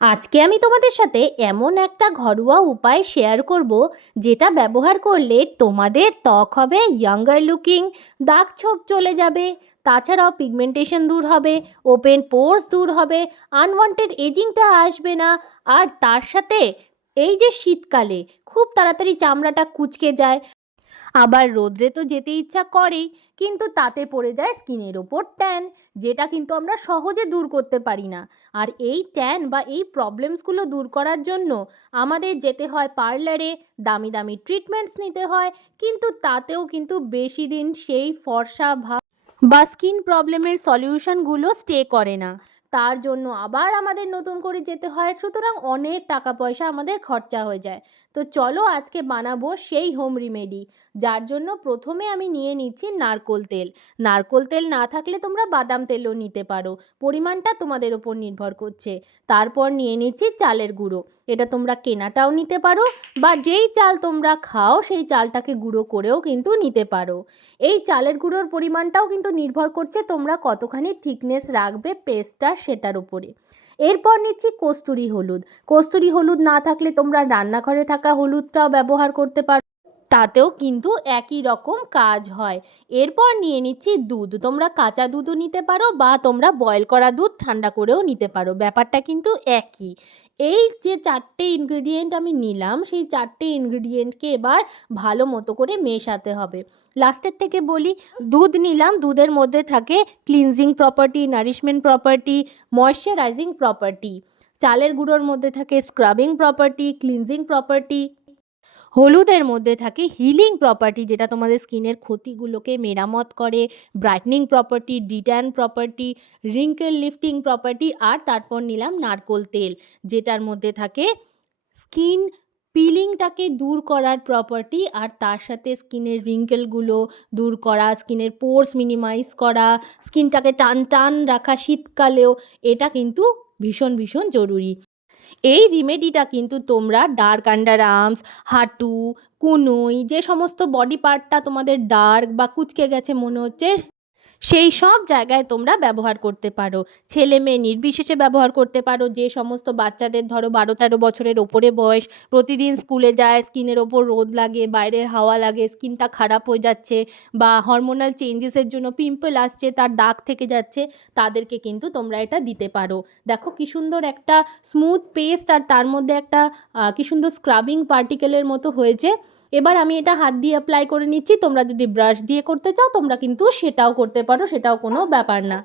আজকে আমি তোমাদের সাথে এমন একটা ঘরোয়া উপায় শেয়ার করব, যেটা ব্যবহার করলে তোমাদের ত্বক হবে ইয়াঙ্গার লুকিং দাগ ছোপ চলে যাবে, তাছাড়াও পিগমেন্টেশন দূর হবে ওপেন পোর্স দূর হবে আনওয়ান্টেড এজিংটা আসবে না, আর তার সাথে এই যে শীতকালে খুব তাড়াতাড়ি চামড়াটা কুচকে যায় আবার রোদ্রে তো যেতে ইচ্ছা করেই, কিন্তু তাতে পড়ে যায় স্কিনের ওপর ট্যান, যেটা কিন্তু আমরা সহজে দূর করতে পারি না। আর এই ট্যান বা এই প্রবলেমসগুলো দূর করার জন্য আমাদের যেতে হয় পার্লারে, দামি দামি ট্রিটমেন্টস নিতে হয়, কিন্তু তাতেও কিন্তু বেশি দিন সেই ফর্সা ভাব বা স্কিন প্রবলেমের সলিউশনগুলো স্টে করে না। তার জন্য আবার আমাদের নতুন করে যেতে হয়, সুতরাং অনেক টাকা পয়সা আমাদের খরচা হয়ে যায়। তো চলো আজকে বানাবো সেই হোম রিমেডি যার জন্য প্রথমে আমি নিয়ে নিচ্ছি নারকোল তেল। নারকোল তেল না থাকলে তোমরা বাদাম তেলও নিতে পারো, পরিমাণটা তোমাদের ওপর নির্ভর করছে। তারপর নিয়ে নিচ্ছি চালের গুঁড়ো, এটা তোমরা কেনাটাও নিতে পারো বা যেই চাল তোমরা খাও সেই চালটাকে গুঁড়ো করেও কিন্তু নিতে পারো। এই চালের গুঁড়োর পরিমাণটাও কিন্তু নির্ভর করছে তোমরা কতখানি থিকনেস রাখবে পেস্টটা সেটার উপরে। এরপর নিচ্ছি কস্তুরি হলুদ। কস্তুরি হলুদ না থাকলে তোমরা রান্নাঘরে থাকা হলুদটাও ব্যবহার করতে পারো তাতেও কিন্তু একই রকম কাজ হয়। এরপর নিয়ে নিচ্ছি দুধ। তোমরা কাঁচা দুধও নিতে পারো বা তোমরা বয়েল করা দুধ ঠান্ডা করেও নিতে পারো। ব্যাপারটা কিন্তু একই। এই যে চারটে ইনগ্রিডিয়েন্ট আমি নিলাম, সেই চারটে ইনগ্রিডিয়েন্টকে এবার ভালো মতো করে মেশাতে হবে। লাস্টের থেকে বলি, দুধ নিলাম, দুধের মধ্যে থাকে cleansing property nourishment property moisturising property চালের গুঁড়োর মধ্যে থাকে স্ক্রাবিং প্রপার্টি ক্লিনজিং প্রপার্টি হলুদের মধ্যে থাকে হিলিং প্রপার্টি যেটা তোমাদের স্কিনের ক্ষতিগুলোকে মেরামত করে brightening property detan property wrinkle lifting property আর তারপর নিলাম নারকোল তেল, যেটার মধ্যে থাকে স্কিন পিলিংটাকে দূর করার প্রপার্টি আর তার সাথে স্কিনের রিঙ্কেলগুলো দূর করা স্কিনের পোর্স মিনিমাইজ করা স্কিনটাকে টান টান রাখা শীতকালেও, এটা কিন্তু ভীষণ ভীষণ জরুরি। এই রিমেডিটা কিন্তু তোমরা ডার্ক আন্ডার আর্মস হাঁটু, কুনুই, যে সমস্ত বডি পার্টটা তোমাদের ডার্ক বা কুচকে গেছে মনে হচ্ছে সেই সব জায়গায় তোমরা ব্যবহার করতে পারো। ছেলে মেয়ে নির্বিশেষে ব্যবহার করতে পারো। যে সমস্ত বাচ্চাদের ধরো বারো তেরো বছরের ওপরে বয়স, প্রতিদিন স্কুলে যায়, স্কিনের ওপর রোদ লাগে, বাইরের হাওয়া লাগে, স্কিনটা খারাপ হয়ে যাচ্ছে বা হরমোনাল চেঞ্জেসের জন্য পিম্পল আসছে, তার দাগ থেকে যাচ্ছে, তাদেরকে কিন্তু তোমরা এটা দিতে পারো। দেখো কি সুন্দর একটা স্মুথ পেস্ট আর তার মধ্যে একটা কি সুন্দর স্ক্রাবিং পার্টিকেলের মতো হয়েছে। এবার আমি এটা হাত দিয়ে অ্যাপ্লাই করে নিচ্ছি। তোমরা যদি ব্রাশ দিয়ে করতে চাও, তোমরা কিন্তু সেটাও করতে পারো, সেটাও কোনো ব্যাপার না।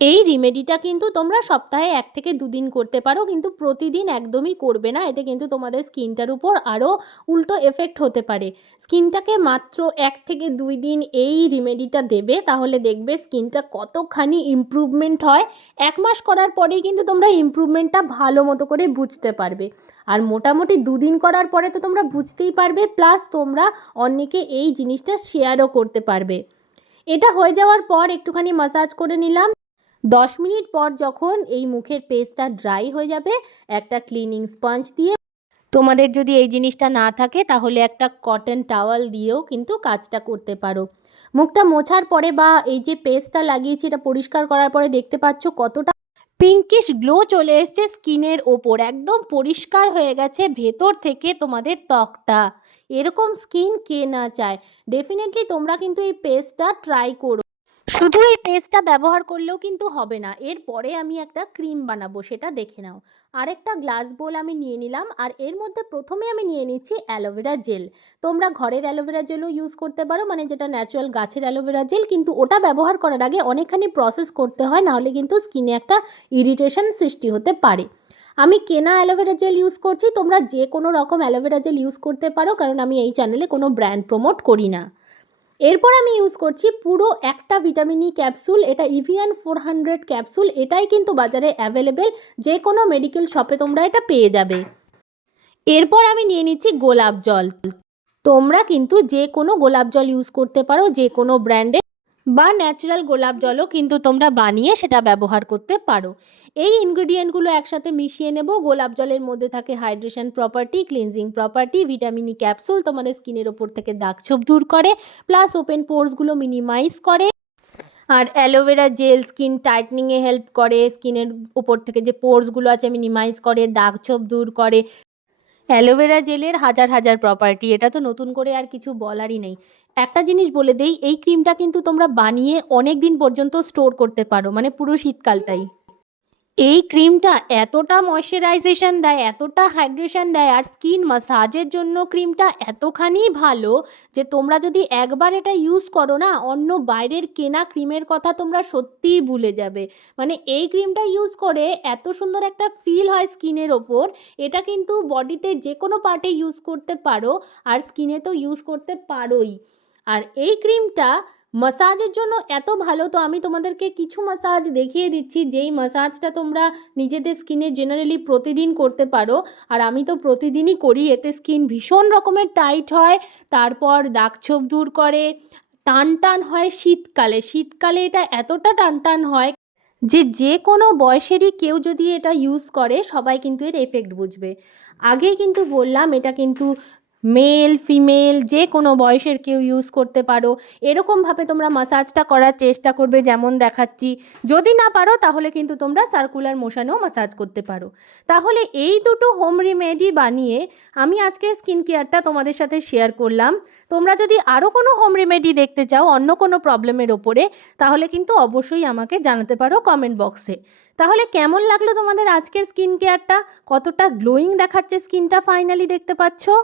এই রিমেডিটা কিন্তু তোমরা সপ্তাহে এক থেকে দুদিন করতে পারো, কিন্তু প্রতিদিন একদমই করবে না। এতে কিন্তু তোমাদের স্কিনটার উপর আরও উল্টো এফেক্ট হতে পারে। স্কিনটাকে মাত্র এক থেকে দুই দিন এই রিমেডিটা দেবে, তাহলে দেখবে স্কিনটা কতখানি ইমপ্রুভমেন্ট হয়। এক মাস করার পরেই কিন্তু তোমরা ইমপ্রুভমেন্টটা ভালো মতো করে বুঝতে পারবে। আর মোটামুটি দুদিন করার পরে তো তোমরা বুঝতেই পারবে, প্লাস তোমরা অন্যকে এই জিনিসটা শেয়ারও করতে পারবে। এটা হয়ে যাওয়ার পর একটুখানি মাসাজ করে নিলাম। দশ মিনিট পর যখন এই মুখের পেস্টটা ড্রাই হয়ে যাবে, একটা ক্লিনিং স্পঞ্জ দিয়ে তোমাদের যদি এই জিনিসটা না থাকে, তাহলে একটা কটন টাওয়াল দিয়েও কিন্তু কাজটা করতে পারো। মুখটা মোছার পরে বা এই যে পেস্টটা লাগিয়েছি, এটা পরিষ্কার করার পরে দেখতে পাচ্ছ কতটা পিঙ্কিশ গ্লো চলে এসছে স্কিনের ওপর। একদম পরিষ্কার হয়ে গেছে ভেতর থেকে তোমাদের ত্বকটা। এরকম স্কিন কে না চায়। ডেফিনেটলি তোমরা কিন্তু এই পেস্টটা ট্রাই করো। শুধু এই পেস্টটা ব্যবহার করলেও কিন্তু হবে না। এরপরে আমি একটা ক্রিম বানাবো, সেটা দেখে নাও। আরেকটা গ্লাস বোল আমি নিয়ে নিলাম, আর এর মধ্যে প্রথমে আমি নিয়ে নিচ্ছি অ্যালোভেরা জেল। তোমরা ঘরের অ্যালোভেরা জেলও ইউজ করতে পারো মানে যেটা ন্যাচারাল গাছের অ্যালোভেরা জেল, কিন্তু ওটা ব্যবহার করার আগে অনেকখানি প্রসেস করতে হয়, নাহলে কিন্তু স্কিনে একটা ইরিটেশন সৃষ্টি হতে পারে। আমি কেনা অ্যালোভেরা জেল ইউজ করছি, তোমরা যে কোনো রকম অ্যালোভেরা জেল ইউজ করতে পারো, কারণ আমি এই চ্যানেলে কোনো ব্র্যান্ড প্রমোট করি না। এরপর আমি ইউজ করছি পুরো একটা ভিটামিন ই ক্যাপসুল এটা ইভিয়ান ফোর হান্ড্রেড ক্যাপসুল এটাই কিন্তু বাজারে অ্যাভেলেবেল যে কোনো মেডিকেল শপে তোমরা এটা পেয়ে যাবে। এরপর আমি নিয়ে নিচ্ছি গোলাপ জল। তোমরা কিন্তু যে কোনো গোলাপ জল ইউজ করতে পারো যে কোনো ব্র্যান্ডে বা ন্যাচারাল গোলাপ জলও কিন্তু তোমরা বানিয়ে সেটা ব্যবহার করতে পারো। এই ইনগ্রেডিয়েন্টগুলো একসাথে মিশিয়ে নেব। গোলাপ জলের মধ্যে থাকে hydration property cleansing property vitamin capsule তোমাদের স্কিনের ওপর থেকে দাগ ছোপ দূর করে প্লাস ওপেন পোর্সগুলো মিনিমাইজ করে। আর অ্যালোভেরা জেল স্কিন টাইটনিংয়ে হেল্প করে স্কিনের উপর থেকে যে পোর্সগুলো আছে মিনিমাইজ করে, দাগ ছোপ দূর করে। অ্যালোভেরা জেলের হাজার হাজার প্রপার্টি এটা তো নতুন করে আর কিছু বলারই নেই। একটা জিনিস বলে দেই, এই ক্রিমটা কিন্তু তোমরা বানিয়ে অনেক দিন পর্যন্ত স্টোর করতে পারো মানে পুরো শীতকালটাই। এই ক্রিমটা এতটা ময়শ্চারাইজেশন দেয়, এতটা হাইড্রেশন দেয় আর স্কিন মাসাজের জন্য ক্রিমটা এতখানি ভালো যে তোমরা যদি একবার এটা ইউজ করো না, অন্য বাইরের কেনা ক্রিমের কথা তোমরা সত্যিই ভুলে যাবে। মানে এই ক্রিমটা ইউজ করে এত সুন্দর একটা ফিল হয় স্কিনের ওপর, এটা কিন্তু বডিতে যে কোনো পার্টে ইউজ করতে পারো আর স্কিনে তো ইউজ করতে পারোই। আর এই ক্রিমটা মাসাজের জন্য এত ভালো, তো আমি তোমাদেরকে কিছু মাসাজ দেখিয়ে দিচ্ছি। যেই মাসাজটা তোমরা নিজেদের স্কিনে জেনারেলি প্রতিদিন করতে পারো, আর আমি তো প্রতিদিনই করি, এতে স্কিন ভীষণ রকমের টাইট হয়, তারপর দাগছোপ দূর করে, টান টান হয় শীতকালে। শীতকালে এটা এতটা টান টান হয় যে যে কোনো বয়সেরই কেউ যদি এটা ইউজ করে, সবাই কিন্তু এর এফেক্ট বুঝবে। আগেই কিন্তু বললাম, এটা কিন্তু মেল ফিমেল যে কোনো বয়সের কেউ ইউজ করতে পারো। এরকমভাবে তোমরা মাসাজটা করার চেষ্টা করবে, যেমন দেখাচ্ছি। যদি না পারো, তাহলে কিন্তু তোমরা সার্কুলার মোশানেও মাসাজ করতে পারো। তাহলে এই দুটো হোম রেমেডি বানিয়ে আমি আজকে স্কিন কেয়ারটা তোমাদের সাথে শেয়ার করলাম। তোমরা যদি আরও কোনো হোম রেমেডি দেখতে চাও, অন্য কোনো প্রবলেমের ওপরে, তাহলে কিন্তু অবশ্যই আমাকে জানাতে পারো কমেন্ট বক্সে তাহলে কেমন লাগল তোমাদের আজকের স্কিন কেয়ারটা কতটা গ্লোয়িং দেখাচ্ছে স্কিনটা ফাইনালি দেখতে পাচ্ছো?